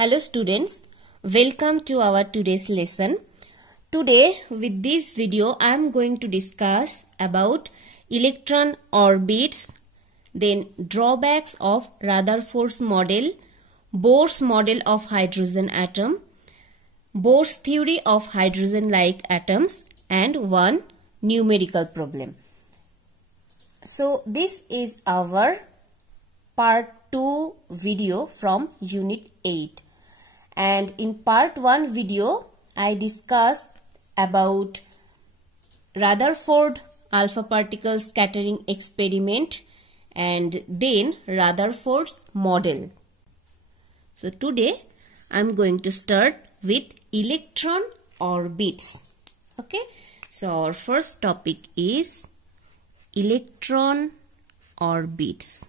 Hello students, welcome to our today's lesson. Today with this video I am going to discuss about electron orbits, then drawbacks of Rutherford's model, Bohr's model of hydrogen atom, Bohr's theory of hydrogen-like atoms, and one numerical problem. So this is our part 2 video from unit 8. And in part 1 video, I discussed about Rutherford alpha particle scattering experiment and then Rutherford's model. So today, I am going to start with electron orbits. Okay, so our first topic is electron orbits.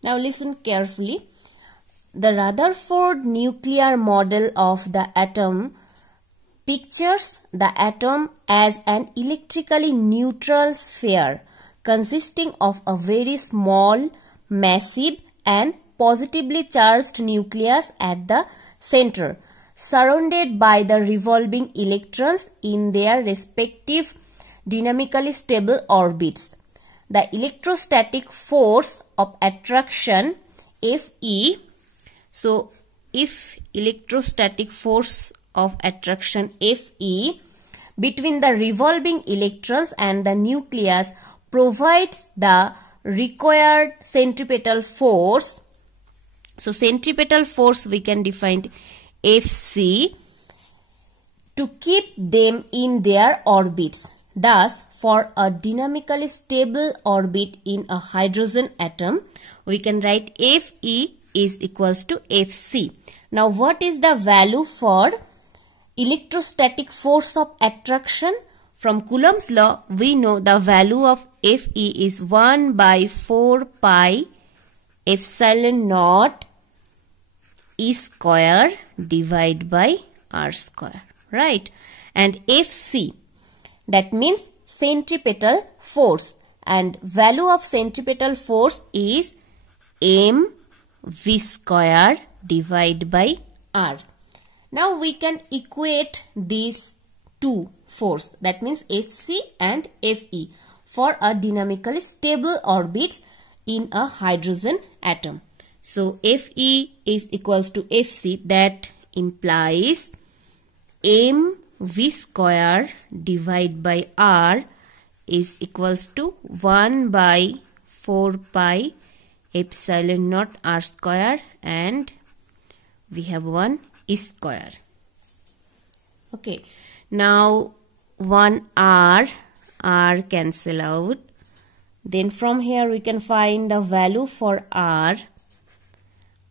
Now listen carefully. The Rutherford nuclear model of the atom pictures the atom as an electrically neutral sphere consisting of a very small, massive and positively charged nucleus at the center, surrounded by the revolving electrons in their respective dynamically stable orbits. The electrostatic force of attraction Fe. So if electrostatic force of attraction Fe between the revolving electrons and the nucleus provides the required centripetal force. So centripetal force we can define Fc to keep them in their orbits. Thus, for a dynamically stable orbit in a hydrogen atom, we can write Fe is equals to Fc. Now, what is the value for electrostatic force of attraction? From Coulomb's law, we know the value of Fe is 1 by 4 pi epsilon naught E square divided by R square, right? And Fc, that means centripetal force, and value of centripetal force is mv square divided by R. Now we can equate these two force, that means Fc and Fe, for a dynamically stable orbits in a hydrogen atom. So Fe is equals to Fc, that implies mv square divided by R is equals to 1 by 4 pi epsilon naught R square, and we have 1 E square. Okay, now 1 R cancel out. Then from here we can find the value for R.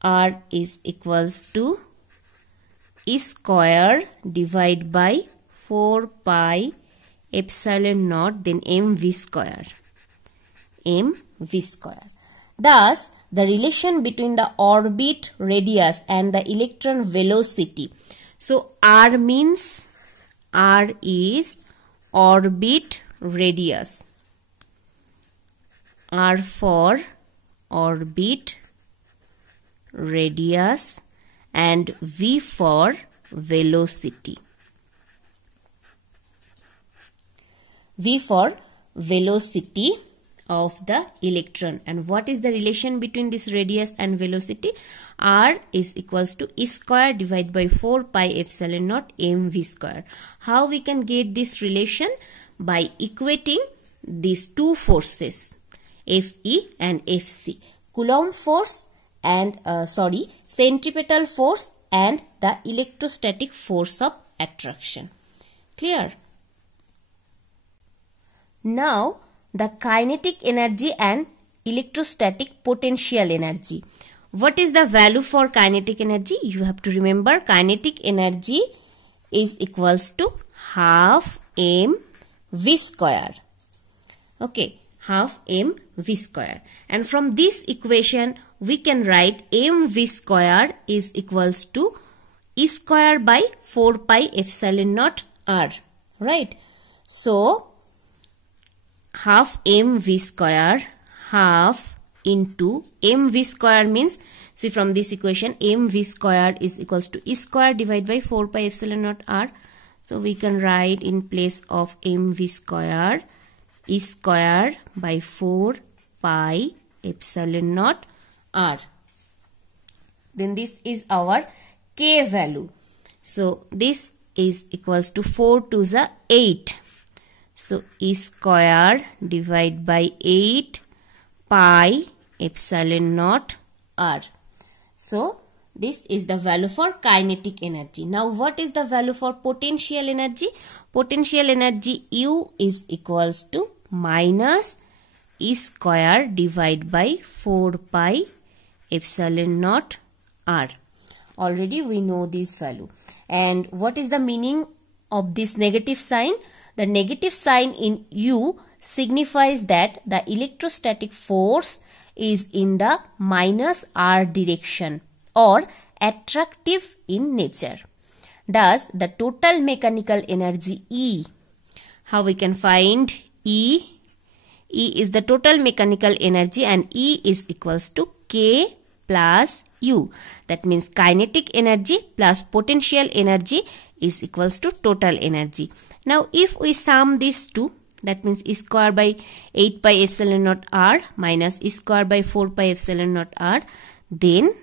R is equals to E square divided by 4 pi epsilon naught, then mv square. mv square. Thus, the relation between the orbit radius and the electron velocity. So, R means R is orbit radius. R for orbit radius and V for velocity. V for velocity of the electron. And what is the relation between this radius and velocity? R is equals to E square divided by 4 pi epsilon naught mv square. How we can get this relation? By equating these two forces, Fe and Fc. Coulomb force and centripetal force and the electrostatic force of attraction. Clear? Now, the kinetic energy and electrostatic potential energy. What is the value for kinetic energy? You have to remember kinetic energy is equals to half mv square. Okay, half mv square. And from this equation, we can write mv square is equals to E square by 4 pi epsilon naught R. Right? So, half mv square, half into mv square means, see from this equation, mv square is equals to E square divided by 4 pi epsilon naught r. So we can write in place of mv square, E square by 4 pi epsilon naught r. Then this is our k value. So this is equals to 4 to the 8. So E square divided by 8 pi epsilon naught r. So this is the value for kinetic energy. Now what is the value for potential energy? Potential energy U is equals to minus E square divided by 4 pi epsilon naught r. Already we know this value. And what is the meaning of this negative sign? The negative sign in U signifies that the electrostatic force is in the minus r direction or attractive in nature. Thus, the total mechanical energy E. How we can find E? E is the total mechanical energy and E is equals to K plus U. That means kinetic energy plus potential energy is equals to total energy. Now if we sum these two, that means E square by 8 pi epsilon naught r minus E square by 4 pi epsilon naught r, then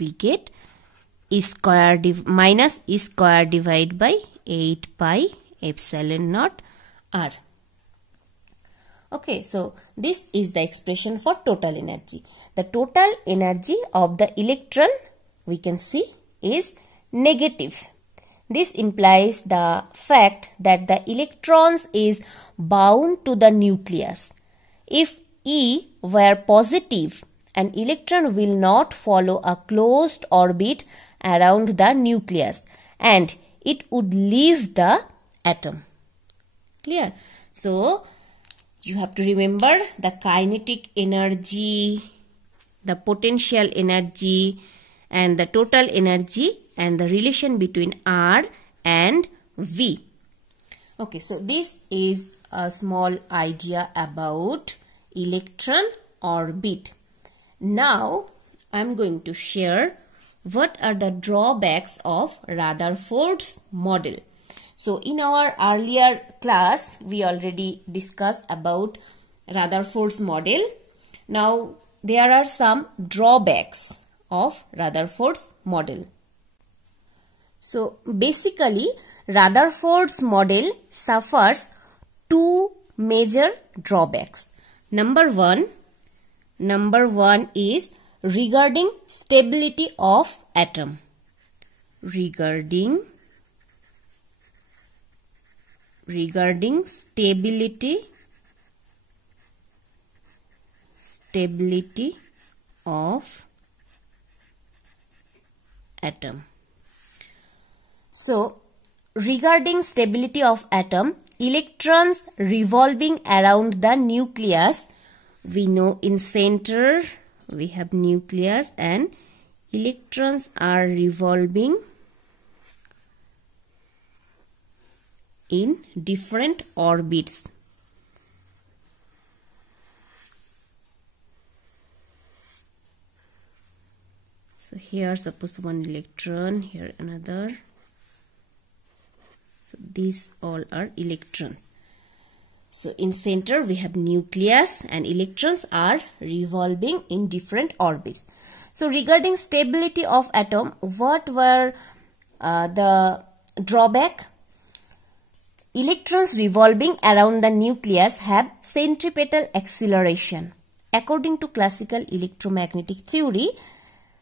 we get E square minus E square divided by 8 pi epsilon naught r. Okay, so this is the expression for total energy. The total energy of the electron, we can see, is negative. This implies the fact that the electrons is bound to the nucleus. If E were positive, an electron will not follow a closed orbit around the nucleus and it would leave the atom. Clear? So, you have to remember the kinetic energy, the potential energy and the total energy and the relation between R and V. Okay, so this is a small idea about electron orbit. Now, I am going to share what are the drawbacks of Rutherford's model. So, in our earlier class, we already discussed about Rutherford's model. Now, there are some drawbacks of Rutherford's model. So, basically, Rutherford's model suffers two major drawbacks. Number one is regarding stability of atom. Regarding stability of atom. So, regarding stability of atom, electrons revolving around the nucleus, we know in center we have nucleus and electrons are revolving in different orbits. So here suppose one electron, here another. So these all are electrons. So in center we have nucleus and electrons are revolving in different orbits. So regarding stability of atom, what were the drawback? Electrons revolving around the nucleus have centripetal acceleration. According to classical electromagnetic theory,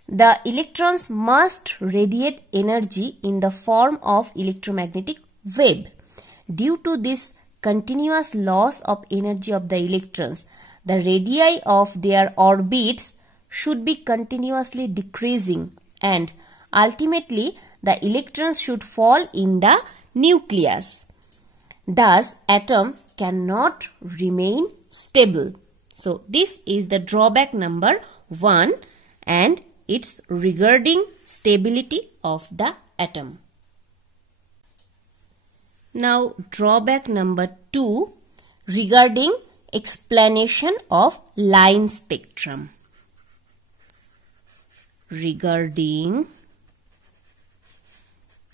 the electrons must radiate energy in the form of electromagnetic wave. Due to this continuous loss of energy of the electrons, the radii of their orbits should be continuously decreasing and ultimately the electrons should fall in the nucleus. Thus, atom cannot remain stable. So, this is the drawback number 1 and it's regarding stability of the atom. Now, drawback number 2, regarding explanation of line spectrum. Regarding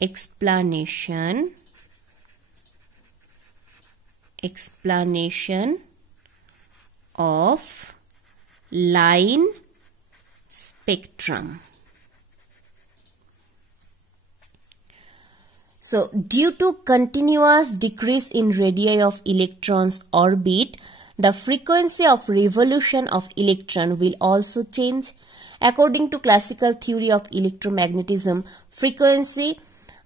explanation of line spectrum. So, due to continuous decrease in radii of electrons' orbit, the frequency of revolution of electron will also change. According to classical theory of electromagnetism, frequency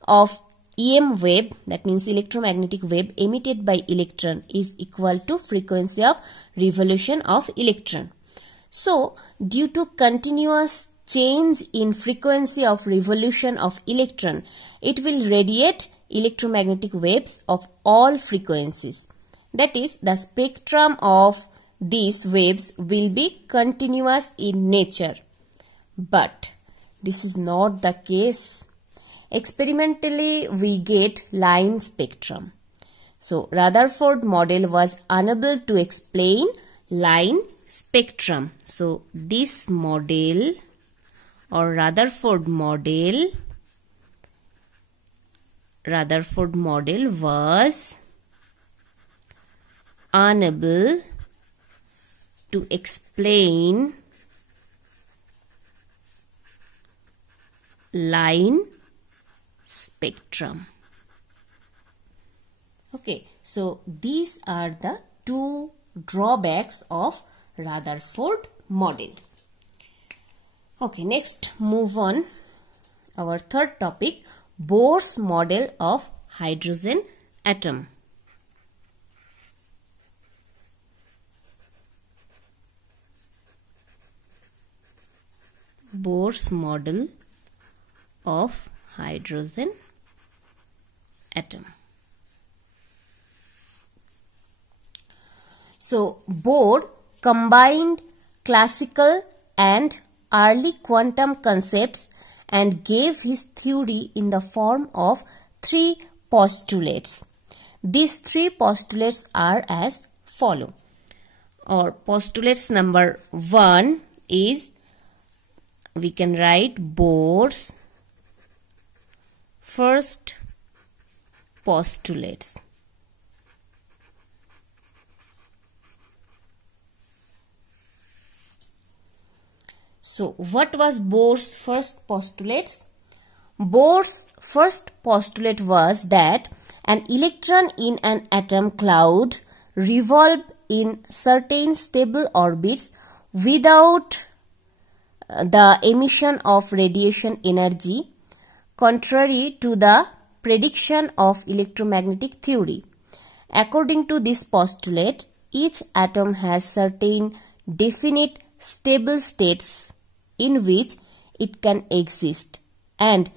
of EM wave, that means electromagnetic wave emitted by electron, is equal to frequency of revolution of electron. So, due to continuous change in frequency of revolution of electron, it will radiate electromagnetic waves of all frequencies. That is, the spectrum of these waves will be continuous in nature. But this is not the case. Experimentally, we get line spectrum. So, Rutherford model was unable to explain line spectrum. So, this model or Rutherford model was unable to explain line spectrum. Okay, so these are the two drawbacks of Rutherford model. Okay, next move on. Our third topic, Bohr's model of hydrogen atom. Bohr's model of hydrogen atom. So, Bohr combined classical and early quantum concepts and gave his theory in the form of 3 postulates. These 3 postulates are as follow. Or postulates number 1 is, we can write Bohr's first postulates. So, what was Bohr's first postulates? Bohr's first postulate was that an electron in an atom cloud revolve in certain stable orbits without the emission of radiation energy, contrary to the prediction of electromagnetic theory. According to this postulate, each atom has certain definite stable states in which it can exist, and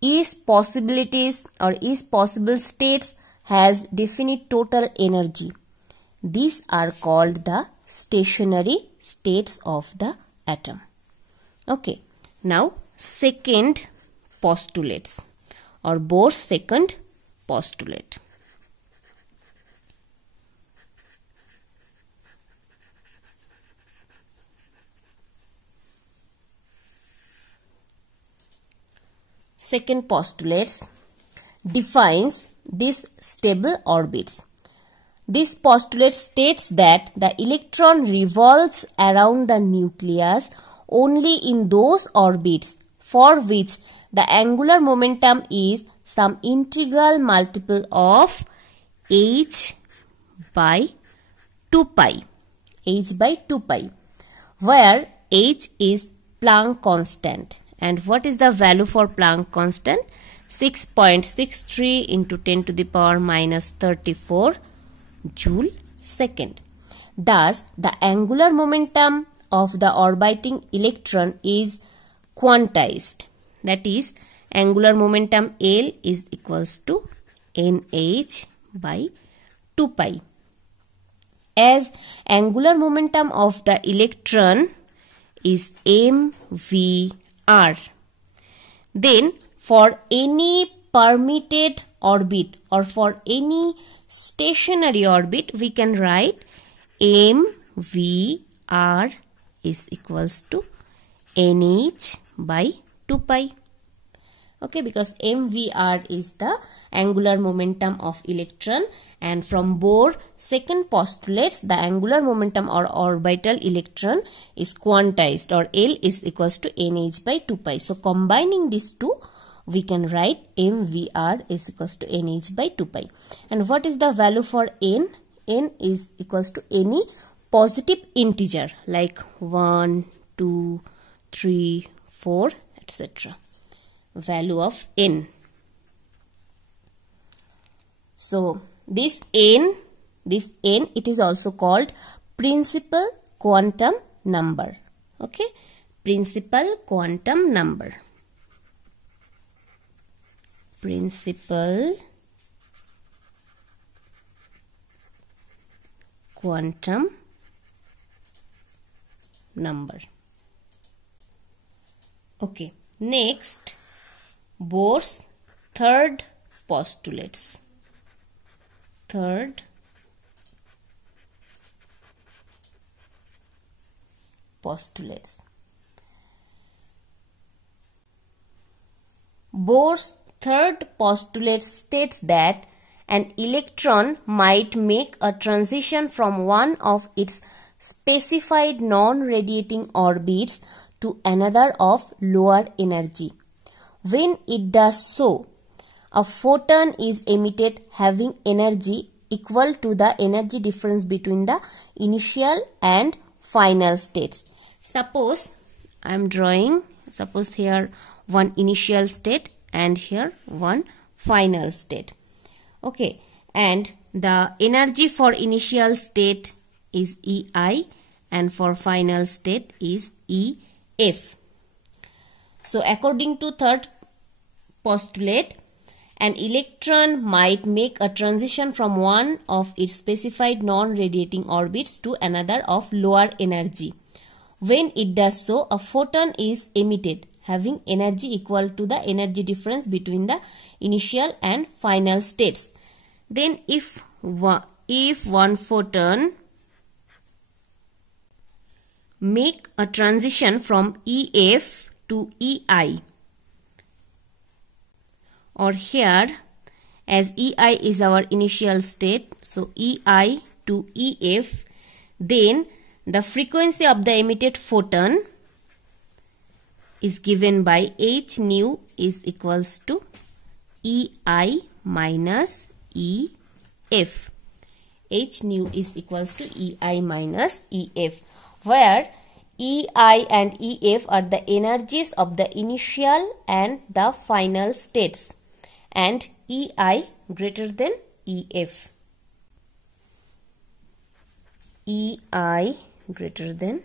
each possibilities or each possible states has definite total energy. These are called the stationary states of the atom. Okay, now second postulates or Bohr's second postulate. Second postulates defines these stable orbits. This postulate states that the electron revolves around the nucleus only in those orbits for which the angular momentum is some integral multiple of h by 2 pi, where h is Planck constant. And what is the value for Planck constant? 6.63 into 10 to the power minus 34 joule second. Thus, the angular momentum of the orbiting electron is quantized. That is, angular momentum L is equals to nh by 2 pi. As angular momentum of the electron is mv r. Then, for any permitted orbit or for any stationary orbit, we can write mvr is equals to nh by 2 pi. Okay, because mvr is the angular momentum of electron, and from Bohr second postulates, the angular momentum or orbital electron is quantized, or L is equals to nh by 2 pi. So combining these two, we can write mvr is equals to nh by 2 pi. And what is the value for n? N is equals to any positive integer like 1, 2, 3, 4, etc. Value of n. So this n, it is also called principal quantum number. Okay, principal quantum number. Principal quantum number. Okay, next, Bohr's third postulates. Third postulates. Bohr's third postulate states that an electron might make a transition from one of its specified non-radiating orbits to another of lower energy. When it does so, a photon is emitted having energy equal to the energy difference between the initial and final states. Suppose I am drawing, suppose here one initial state and here one final state. Okay, and the energy for initial state is EI and for final state is EF. So according to third postulate, an electron might make a transition from one of its specified non-radiating orbits to another of lower energy. When it does so, a photon is emitted having energy equal to the energy difference between the initial and final states. Then if one photon make a transition from EF to EI, or here as EI is our initial state, so EI to EF, then the frequency of the emitted photon is given by h nu is equals to EI minus EF. H nu is equals to EI minus EF, where EI and EF are the energies of the initial and the final states, and EI greater than EF. EI greater than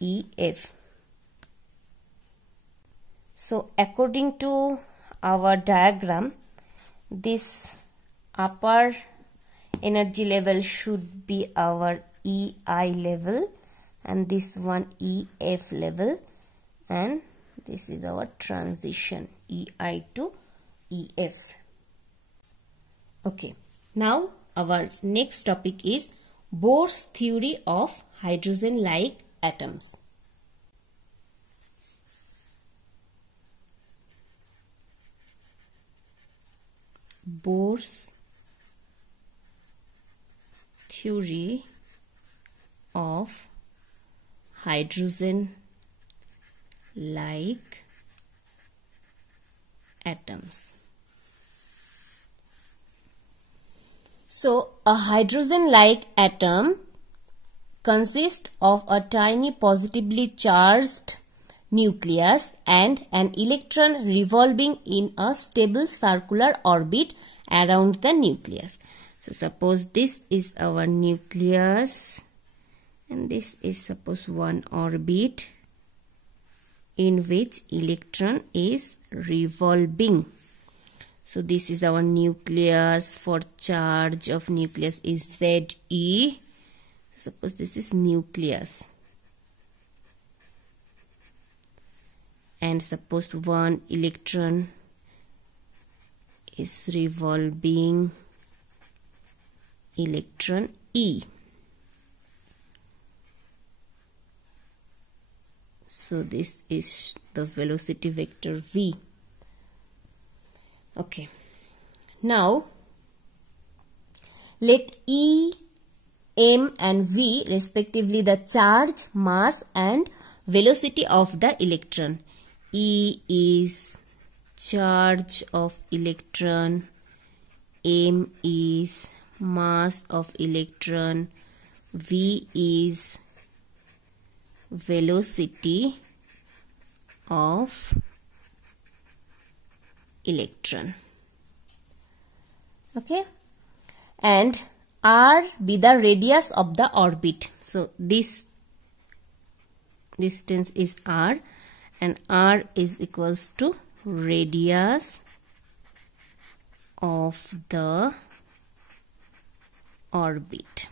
EF. So according to our diagram, this upper energy level should be our EI level and this one EF level, and this is our transition EI to EF. Okay, now our next topic is Bohr's theory of hydrogen-like atoms. Bohr's theory of hydrogen-like atoms. So, a hydrogen-like atom consists of a tiny positively charged nucleus and an electron revolving in a stable circular orbit around the nucleus. So, suppose this is our nucleus and this is suppose one orbit in which electron is revolving. So this is our nucleus. For charge of nucleus is Ze. So suppose this is nucleus. And suppose one electron is revolving electron E. So this is the velocity vector V. Okay. Now let E, M and V respectively the charge, mass and velocity of the electron. E is charge of electron, M is mass of electron, V is velocity of electron. Okay, and R be the radius of the orbit. So this distance is R, and R is equals to radius of the orbit.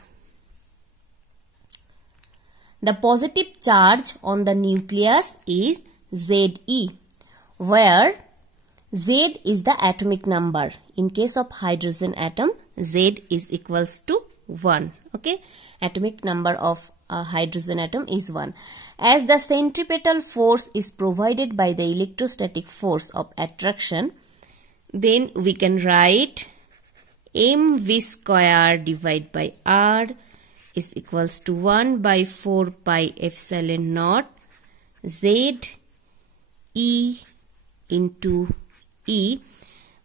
The positive charge on the nucleus is Ze, where Z is the atomic number. In case of hydrogen atom, Z is equals to 1. Okay, atomic number of a hydrogen atom is 1. As the centripetal force is provided by the electrostatic force of attraction, then we can write mv square divided by R is equals to 1 by 4 pi epsilon naught Z E into E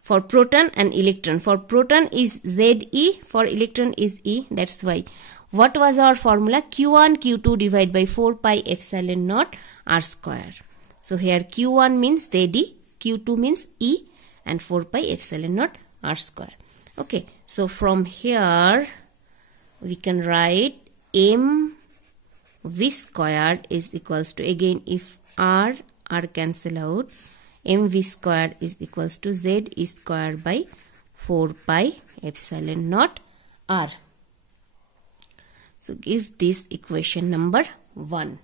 for proton and electron. For proton is Ze, for electron is E. That's why. What was our formula? Q1 Q2 divided by 4 pi epsilon naught R square. So here Q1 means Ze, Q2 means E, and 4 pi epsilon naught R square. Okay, so from here we can write m v square is equals to, again if R cancel out, mv square is equals to Z square by 4 pi epsilon naught R. So give this equation number 1.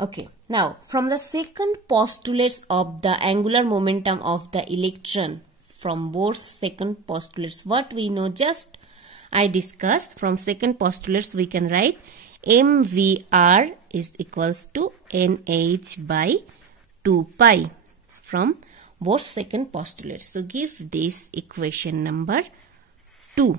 Okay, now from the second postulates of the angular momentum of the electron, from both second postulates, what we know, just I discussed. From second postulates we can write mvr is equals to nh by 2 pi from both second postulates. So give this equation number 2.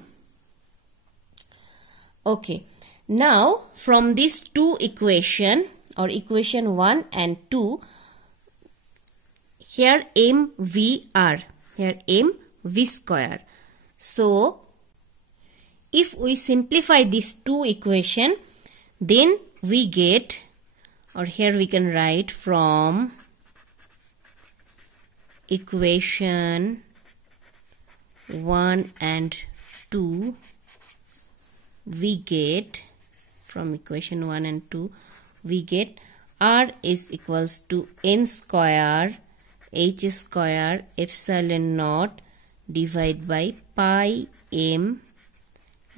Okay, now from these two equation, or equation 1 and 2, here mvr, here mv square. So if we simplify these two equation, then we get, or here we can write from equation 1 and 2, we get, from equation 1 and 2, we get R is equals to n square h square epsilon naught divided by pi m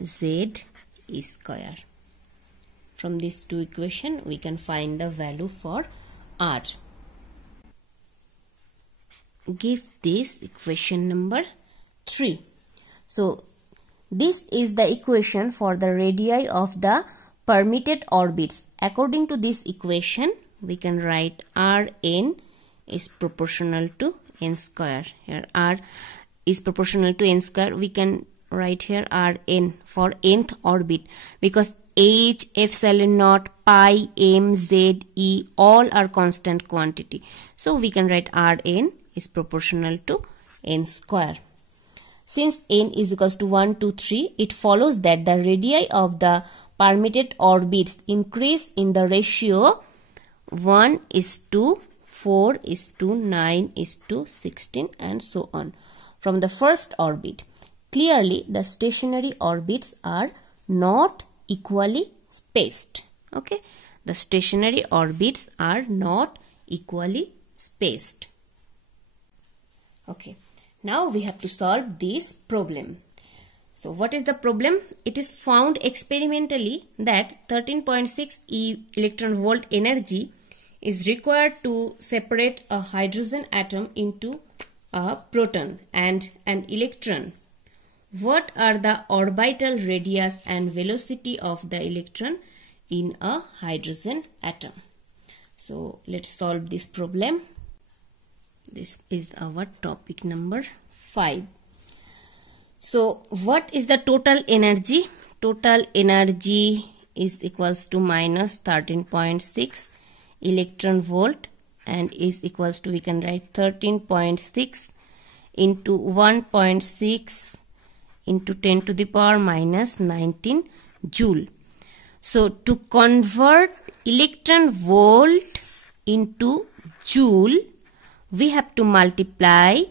z square. From these two equation we can find the value for R. Give this equation number 3. So this is the equation for the radii of the permitted orbits. According to this equation, we can write Rn is proportional to n square. Here R is proportional to n square. We can write here Rn for nth orbit, because h, epsilon naught, pi, m, z, e all are constant quantity. So we can write Rn is proportional to n square. Since n is equals to 1, 2, 3, it follows that the radii of the permitted orbits increase in the ratio 1 is to 4 is to 9 is to 16 and so on from the first orbit. Clearly, the stationary orbits are not equally spaced. Okay, the stationary orbits are not equally spaced. Okay. Now we have to solve this problem. So what is the problem? It is found experimentally that 13.6 electron volt energy is required to separate a hydrogen atom into a proton and an electron, what are the orbital radius and velocity of the electron in a hydrogen atom? So let's solve this problem. This is our topic number 5. So what is the total energy? Total energy is equals to minus 13.6 electron volt, and is equals to, we can write 13.6 into 1.6 into 10 to the power minus 19 joule. So to convert electron volt into joule, we have to multiply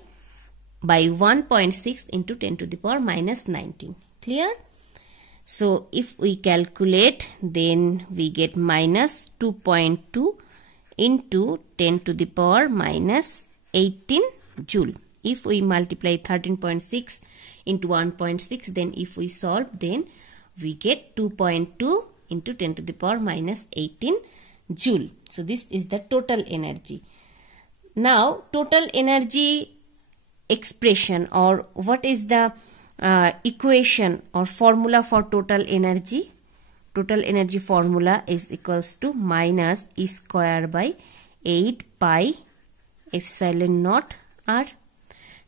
by 1.6 into 10 to the power minus 19. Clear? So if we calculate, then we get minus 2.2 into 10 to the power minus 18 joule. If we multiply 13.6 into 1.6, then if we solve, then we get 2.2 into 10 to the power minus 18 joule. So this is the total energy. Now total energy expression, or what is the equation or formula for total energy? Total energy formula is equals to minus E square by 8 pi epsilon naught R.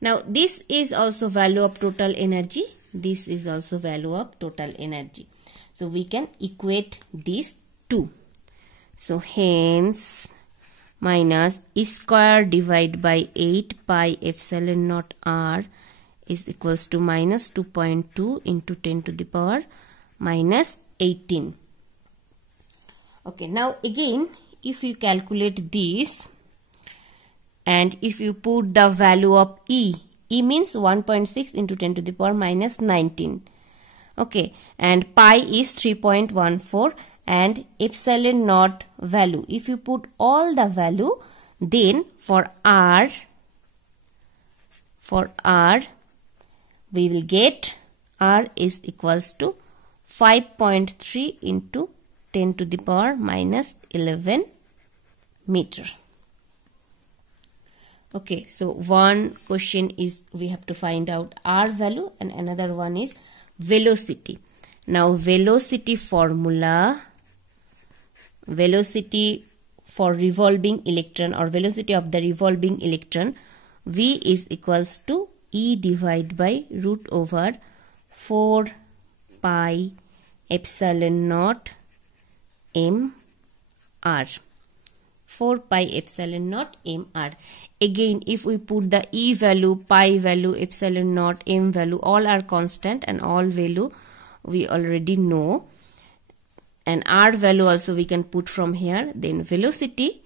Now this is also value of total energy. This is also value of total energy. So we can equate these two. So hence minus E square divided by 8 pi epsilon naught R is equals to minus 2.2 into 10 to the power minus 18. Okay, now again if you calculate this, and if you put the value of E means 1.6 into 10 to the power minus 19. Okay, and pi is 3.14, and epsilon naught value, if you put all the value, then for R we will get R is equals to 5.3 into 10 to the power minus 11 meter. Okay, so one question is we have to find out R value, and another one is velocity. Now velocity formula, velocity for revolving electron, or velocity of the revolving electron, V is equals to E divided by root over 4 pi epsilon naught m r. 4 pi epsilon naught m r. Again, if we put the E value, pi value, epsilon naught, m value, all are constant, and all value we already know, and R value also we can put from here. Then velocity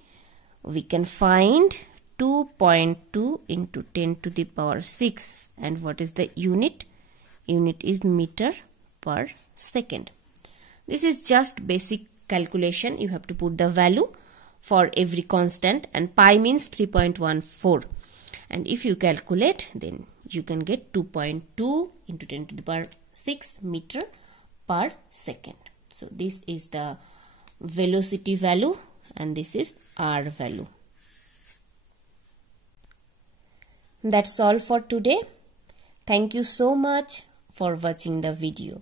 we can find 2.2 into 10 to the power 6, and what is the unit? Unit is meter per second. This is just basic calculation. You have to put the value for every constant, and pi means 3.14, and if you calculate, then you can get 2.2 into 10 to the power 6 meter per second. So this is the velocity value, and this is R value. That's all for today. Thank you so much for watching the video.